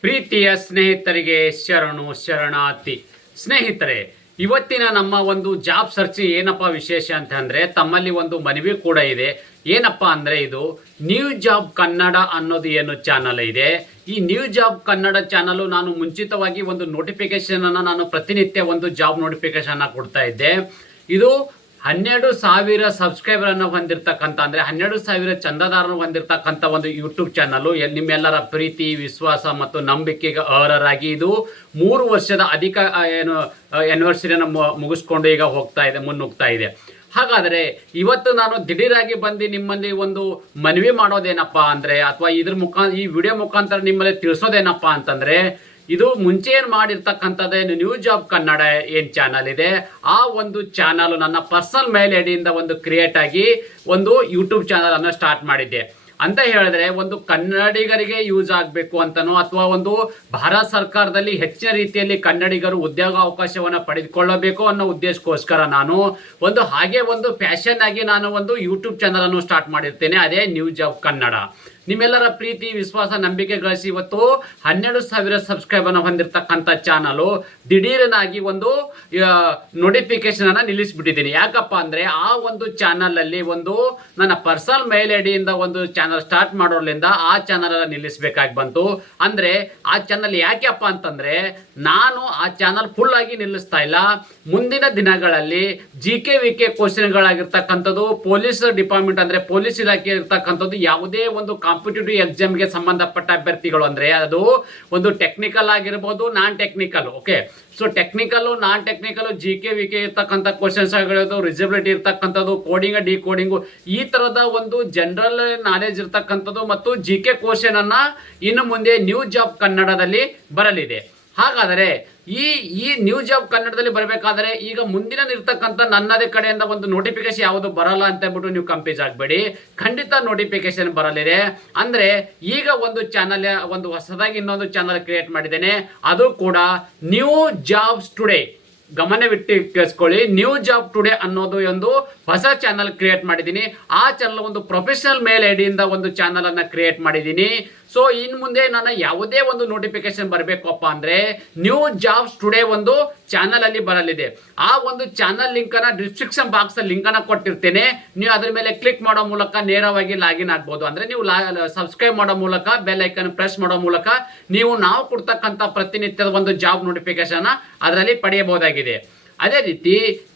ಪ್ರೀತಿಯ ಸ್ನೇಹಿತರಿಗೆ ಶರಣು, ಶರಣಾರ್ಥಿ. ಸ್ನೇಹಿತರೆ, ಇವತ್ತಿನ ನಮ್ಮ ಒಂದು ಜಾಬ್ ಸರ್ಚ್ ಏನಪ್ಪ ವಿಶೇಷ ಅಂತ ಅಂದ್ರೆ ತಮ್ಮಲ್ಲಿ ಒಂದು ಮನವಿ ಕೂಡ ಇದೆ. ಏನಪ್ಪ ಅಂದ್ರೆ ಇದು ನ್ಯೂ ಜಾಬ್ ಕನ್ನಡ ಅನ್ನೋದು ಏನು ಚಾನಲ್ ಇದೆ. ಈ ನ್ಯೂ ಜಾಬ್ ಕನ್ನಡ ಚಾನಲು ನಾನು ಮುಂಚಿತವಾಗಿ ಒಂದು ನೋಟಿಫಿಕೇಶನ್ ಅನ್ನ ನಾನು ಪ್ರತಿನಿತ್ಯ ಒಂದು ಜಾಬ್ ನೋಟಿಫಿಕೇಶನ್ ಕೊಡ್ತಾ ಇದ್ದೆ. ಇದು ಹನ್ನೆರಡು ಸಾವಿರ ಸಬ್ಸ್ಕ್ರೈಬರ್ ಅನ್ನು ಹೊಂದಿರತಕ್ಕಂಥ, ಅಂದ್ರೆ ಹನ್ನೆರಡು ಸಾವಿರ ಚಂದಾದಾರರು ಹೊಂದಿರತಕ್ಕಂಥ ಒಂದು ಯೂಟ್ಯೂಬ್ ಚಾನಲ್ ನಿಮ್ಮೆಲ್ಲರ ಪ್ರೀತಿ, ವಿಶ್ವಾಸ ಮತ್ತು ನಂಬಿಕೆಗೆ ಅರ್ಹರಾಗಿ ಇದು ಮೂರು ವರ್ಷದ ಅಧಿಕ ಏನು ಎನಿವರ್ಸರಿಯನ್ನು ಮುಗಿಸ್ಕೊಂಡು ಈಗ ಹೋಗ್ತಾ ಇದೆ, ಮುನ್ನುಗ್ತಾ ಇದೆ. ಹಾಗಾದರೆ ಇವತ್ತು ನಾನು ದಿಢೀರಾಗಿ ಬಂದು ನಿಮ್ಮಲ್ಲಿ ಒಂದು ಮನವಿ ಮಾಡೋದೇನಪ್ಪ ಅಂದ್ರೆ, ಅಥವಾ ಇದ್ರ ಮುಖಾ ಈ ವಿಡಿಯೋ ಮುಖಾಂತರ ನಿಮ್ಮಲ್ಲಿ ತಿಳಿಸೋದೇನಪ್ಪ ಅಂತಂದ್ರೆ ಇದು ಮುಂಚೆ ಏನು ಮಾಡಿರ್ತಕ್ಕಂಥದ್ದೇ ನ್ಯೂ ಜಾಬ್ ಕನ್ನಡ ಏನು ಚಾನಲ್ ಇದೆ. ಆ ಒಂದು ಚಾನಲ್ ನನ್ನ ಪರ್ಸನಲ್ ಮೇಲ್ ಐಡಿಯಿಂದ ಒಂದು ಕ್ರಿಯೇಟ್ ಆಗಿ ಒಂದು ಯೂಟ್ಯೂಬ್ ಚಾನಲನ್ನು ಸ್ಟಾರ್ಟ್ ಮಾಡಿದ್ದೆ. ಅಂತ ಹೇಳಿದ್ರೆ ಒಂದು ಕನ್ನಡಿಗರಿಗೆ ಯೂಸ್ ಆಗಬೇಕು ಅಂತನೋ ಅಥವಾ ಒಂದು ಭಾರತ ಸರ್ಕಾರದಲ್ಲಿ ಹೆಚ್ಚಿನ ರೀತಿಯಲ್ಲಿ ಕನ್ನಡಿಗರು ಉದ್ಯೋಗ ಅವಕಾಶವನ್ನು ಪಡೆದುಕೊಳ್ಳಬೇಕು ಅನ್ನೋ ಉದ್ದೇಶಕ್ಕೋಸ್ಕರ ನಾನು ಒಂದು ಹಾಗೆ ಒಂದು ಫ್ಯಾಷನ್ ಆಗಿ ನಾನು ಒಂದು ಯೂಟ್ಯೂಬ್ ಚಾನಲನ್ನು ಸ್ಟಾರ್ಟ್ ಮಾಡಿರ್ತೇನೆ. ಅದೇ ನ್ಯೂಸ್ ಜಾಬ್ ಕನ್ನಡ ನಿಮ್ಮೆಲ್ಲರ ಪ್ರೀತಿ, ವಿಶ್ವಾಸ, ನಂಬಿಕೆ ಗಳಿಸಿ ಇವತ್ತು ಹನ್ನೆರಡು ಸಾವಿರ ಸಬ್ಸ್ಕ್ರೈಬರ್ನ ಹೊಂದಿರತಕ್ಕಂಥ ಚಾನಲು ದಿಢೀರನಾಗಿ ಒಂದು ನೋಟಿಫಿಕೇಶನ್ ಅನ್ನ ನಿಲ್ಲಿಸ್ಬಿಟ್ಟಿದ್ದೀನಿ. ಯಾಕಪ್ಪ ಅಂದ್ರೆ ಆ ಒಂದು ಚಾನಲ್ ಅಲ್ಲಿ ಒಂದು ನನ್ನ ಪರ್ಸನಲ್ ಮೇಲ್ ಐಡಿಯಿಂದ ಒಂದು ಚಾನಲ್ ಸ್ಟಾರ್ಟ್ ಮಾಡೋದ್ರಿಂದ ಆ ಚಾನಲ್ ನಿಲ್ಲಿಸಬೇಕಾಗಿ ಬಂತು. ಅಂದ್ರೆ ಆ ಚಾನಲ್ ಯಾಕೆಪ್ಪ ಅಂತಂದ್ರೆ ನಾನು ಆ ಚಾನಲ್ ಫುಲ್ ಆಗಿ ನಿಲ್ಲಿಸ್ತಾ ಇಲ್ಲ. ಮುಂದಿನ ದಿನಗಳಲ್ಲಿ ಜಿ ಕೆ ವಿ ಕೆ ಕ್ವಶನ್ಗಳಾಗಿರ್ತಕ್ಕಂಥದ್ದು ಪೊಲೀಸ್ ಡಿಪಾರ್ಟ್ಮೆಂಟ್ ಅಂದ್ರೆ ಪೊಲೀಸ್ ಇಲಾಖೆ ಇರ್ತಕ್ಕಂಥದ್ದು ಯಾವುದೇ ಒಂದು ಕಾಂಪಿಟೇಟಿವ್ ಎಕ್ಸಾಮ್ಗೆ ಸಂಬಂಧಪಟ್ಟ ಅಭ್ಯರ್ಥಿಗಳು ಅಂದ್ರೆ ಅದು ಒಂದು ಟೆಕ್ನಿಕಲ್ ಆಗಿರ್ಬೋದು non technical okay so technical non technical G K V K ಇರ್ತಕ್ಕಂಥ ಕ್ವಶನ್ಸ್ ಆಗಿರೋದು ರಿಸಬಿಲಿಟಿ ಇರ್ತಕ್ಕಂಥದ್ದು ಕೋಡಿಂಗ್ ಡಿ ಕೋಡಿಂಗು ಈ ತರದ ಒಂದು ಜನರಲ್ ನಾಲೆಜ್ ಇರ್ತಕ್ಕಂಥದ್ದು ಮತ್ತು ಜಿ ಕೆ ಕ್ವಶನ್ ಅನ್ನ ಇನ್ನು ಮುಂದೆ ನ್ಯೂ ಜಾಬ್ ಕನ್ನಡದಲ್ಲಿ ಬರಲಿದೆ. ಹಾಗಾದರೆ ಈ ಈ ನ್ಯೂ ಜಾಬ್ ಕನ್ನಡದಲ್ಲಿ ಬರಬೇಕಾದ್ರೆ ಈಗ ಮುಂದಿನ ಇರ್ತಕ್ಕಂಥ ನನ್ನದೇ ಕಡೆಯಿಂದ ಒಂದು ನೋಟಿಫಿಕೇಶನ್ ಯಾವುದು ಬರಲ್ಲ ಅಂತ ಹೇಳ್ಬಿಟ್ಟು ನೀವು ಕಂಪ್ಲೀಸ್ ಆಗಬೇಡಿ. ಖಂಡಿತ ನೋಟಿಫಿಕೇಶನ್ ಬರಲಿದೆ. ಅಂದರೆ ಈಗ ಒಂದು ಚಾನಲ್ ಒಂದು ಹೊಸದಾಗಿ ಇನ್ನೊಂದು ಚಾನಲ್ ಕ್ರಿಯೇಟ್ ಮಾಡಿದ್ದೇನೆ. ಅದು ಕೂಡ ನ್ಯೂ ಜಾಬ್ಸ್ ಟುಡೇ ಗಮನವಿಟ್ಟು ಕೇಳಿಸ್ಕೊಳ್ಳಿ. ನ್ಯೂ ಜಾಬ್ ಟುಡೇ ಅನ್ನೋದು ಒಂದು ಹೊಸ ಚಾನಲ್ ಕ್ರಿಯೇಟ್ ಮಾಡಿದ್ದೀನಿ. ಆ ಚಾನಲ್ ಒಂದು ಪ್ರೊಫೆಷನಲ್ ಮೇಲ್ ಐಡಿಯಿಂದ ಒಂದು ಚಾನಲನ್ನು ಕ್ರಿಯೇಟ್ ಮಾಡಿದ್ದೀನಿ. ಸೊ ಇನ್ ಮುಂದೆ ನನ್ನ ಯಾವುದೇ ಒಂದು ನೋಟಿಫಿಕೇಶನ್ ಬರಬೇಕಪ್ಪ ಅಂದ್ರೆ ನ್ಯೂ ಜಾಬ್ಸ್ ಟುಡೇ ಒಂದು ಚಾನಲಲ್ಲಿ ಬರಲಿದೆ. ಆ ಒಂದು ಚಾನಲ್ ಲಿಂಕ್ ಅನ್ನ ಡಿಸ್ಕ್ರಿಪ್ಷನ್ ಬಾಕ್ಸ್ ಅಲ್ಲಿ ಲಿಂಕ್ ಅನ್ನ ಕೊಟ್ಟಿರ್ತೇನೆ. ನೀವು ಅದ್ರ ಮೇಲೆ ಕ್ಲಿಕ್ ಮಾಡೋ ಮೂಲಕ ನೇರವಾಗಿ ಲಾಗಿನ್ ಆಗ್ಬೋದು. ಅಂದ್ರೆ ನೀವು ಸಬ್ಸ್ಕ್ರೈಬ್ ಮಾಡೋ ಮೂಲಕ ಬೆಲ್ ಐಕನ್ ಪ್ರೆಸ್ ಮಾಡೋ ಮೂಲಕ ನೀವು ನಾವು ಕೊಡ್ತಕ್ಕಂಥ ಪ್ರತಿನಿತ್ಯದ ಒಂದು ಜಾಬ್ ನೋಟಿಫಿಕೇಶನ್ ಅದರಲ್ಲಿ ಪಡೆಯಬಹುದಾಗಿದೆ. ಅದೇ ರೀತಿ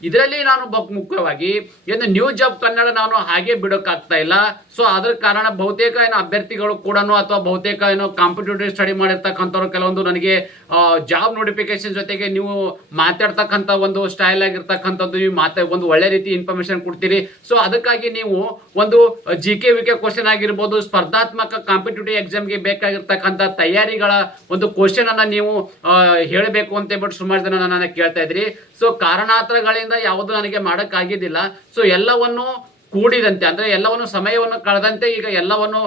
ಇದರಲ್ಲಿ ನಾನು ಮುಖ್ಯವಾಗಿ ಏನು ನ್ಯೂ ಜಾಬ್ ಕನ್ನಡ ನಾನು ಹಾಗೆ ಬಿಡೋಕ್ಕಾಗ್ತಾ ಇಲ್ಲ. ಸೊ ಅದ್ರ ಕಾರಣ ಬಹುತೇಕ ಏನು ಅಭ್ಯರ್ಥಿಗಳು ಕೂಡ ಅಥವಾ ಬಹುತೇಕ ಏನು ಕಾಂಪಿಟೇಟಿವ್ ಸ್ಟಡಿ ಮಾಡಿರ್ತಕ್ಕಂಥವ್ರು ಕೆಲವೊಂದು ನನಗೆ ಜಾಬ್ ನೋಟಿಫಿಕೇಶನ್ ಜೊತೆಗೆ ನೀವು ಮಾತಾಡ್ತಕ್ಕಂಥ ಒಂದು ಸ್ಟೈಲ್ ಆಗಿರ್ತಕ್ಕಂಥದ್ದು ನೀವು ಮಾತಾ, ಒಂದು ಒಳ್ಳೆ ರೀತಿ ಇನ್ಫಾರ್ಮೇಶನ್ ಕೊಡ್ತೀರಿ. ಸೊ ಅದಕ್ಕಾಗಿ ನೀವು ಒಂದು G K V K question ಆಗಿರ್ಬೋದು, ಸ್ಪರ್ಧಾತ್ಮಕ ಕಾಂಪಿಟೇಟಿವ್ ಎಕ್ಸಾಮ್ಗೆ ಬೇಕಾಗಿರ್ತಕ್ಕಂಥ ತಯಾರಿಗಳ ಒಂದು ಕ್ವಶನ್ ಅನ್ನ ನೀವು ಹೇಳಬೇಕು ಅಂತ ಹೇಳ್ಬಿಟ್ಟು ಸುಮಾರು ಜನ ನನ್ನ ಕೇಳ್ತಾ ಇದ್ರಿ. ಸೊ ಕಾರಣಾಂತರಗಳಿಂದ ಯಾವುದು ನನಗೆ ಮಾಡೋಕ್ಕಾಗಿದ್ದಿಲ್ಲ. ಸೊ ಎಲ್ಲವನ್ನು ಕೂಡಿದಂತೆ, ಅಂದ್ರೆ ಎಲ್ಲವನ್ನು ಸಮಯವನ್ನು ಕಳೆದಂತೆ ಈಗ ಎಲ್ಲವನ್ನು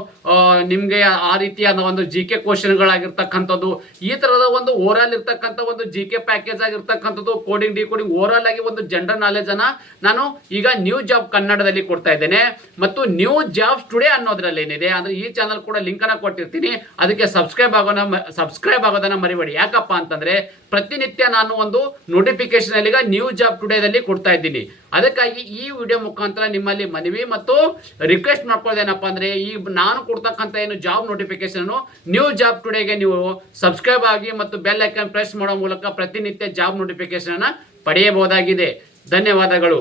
ನಿಮ್ಗೆ ಆ ರೀತಿಯಾದ ಒಂದು ಜಿ ಕೆ ಕ್ವಶನ್ಗಳಾಗಿರ್ತಕ್ಕಂಥದ್ದು ಈ ತರದ ಒಂದು ಓವರಾಲ್ ಇರ್ತಕ್ಕಂಥ ಒಂದು ಜಿ ಕೆ ಪ್ಯಾಕೇಜ್ ಆಗಿರ್ತಕ್ಕಂಥದ್ದು ಕೋಡಿಂಗ್ ಡಿ ಕೋಡಿಂಗ್ ಓವರಾಲ್ ಆಗಿ ಒಂದು ಜನರಲ್ ನಾಲೆಜ್ ಅನ್ನ ನಾನು ಈಗ ನ್ಯೂ ಜಾಬ್ ಕನ್ನಡದಲ್ಲಿ ಕೊಡ್ತಾ ಇದ್ದೇನೆ. ಮತ್ತು ನ್ಯೂ ಜಾಬ್ ಟುಡೇ ಅನ್ನೋದ್ರಲ್ಲಿ ಏನಿದೆ, ಅಂದ್ರೆ ಈ ಚಾನಲ್ ಕೂಡ ಲಿಂಕ್ ಅನ್ನ ಕೊಟ್ಟಿರ್ತೀನಿ. ಅದಕ್ಕೆ ಸಬ್ಸ್ಕ್ರೈಬ್ ಆಗೋಣ ಸಬ್ಸ್ಕ್ರೈಬ್ ಆಗೋದನ್ನ ಮರಿಬೇಡಿ. ಯಾಕಪ್ಪ ಅಂತಂದ್ರೆ ಪ್ರತಿನಿತ್ಯ ನಾನು ಒಂದು ನೋಟಿಫಿಕೇಶನ್ ಈಗ ನ್ಯೂ ಜಾಬ್ ಟುಡೇದಲ್ಲಿ ಕೊಡ್ತಾ ಇದ್ದೀನಿ. ಅದಕ್ಕಾಗಿ ಈ ವಿಡಿಯೋ ಮುಖಾಂತರ ನಿಮ್ಮಲ್ಲಿ ಮನವಿ ಮತ್ತು ರಿಕ್ವೆಸ್ಟ್ ಮಾಡ್ಕೊಳ್ಳೋದೇನಪ್ಪ ಅಂದ್ರೆ, ಈ ನಾನು ಕೊಡ್ತಕ್ಕಂಥ ಏನು ಜಾಬ್ ನೋಟಿಫಿಕೇಶನ್ ನ್ಯೂ ಜಾಬ್ ಟುಡೇಗೆ ನೀವು ಸಬ್ಸ್ಕ್ರೈಬ್ ಆಗಿ ಮತ್ತು ಬೆಲ್ ಐಕನ್ ಪ್ರೆಸ್ ಮಾಡೋ ಮೂಲಕ ಪ್ರತಿನಿತ್ಯ ಜಾಬ್ ನೋಟಿಫಿಕೇಶನ್ ಅನ್ನ ಪಡೆಯಬಹುದಾಗಿದೆ. ಧನ್ಯವಾದಗಳು.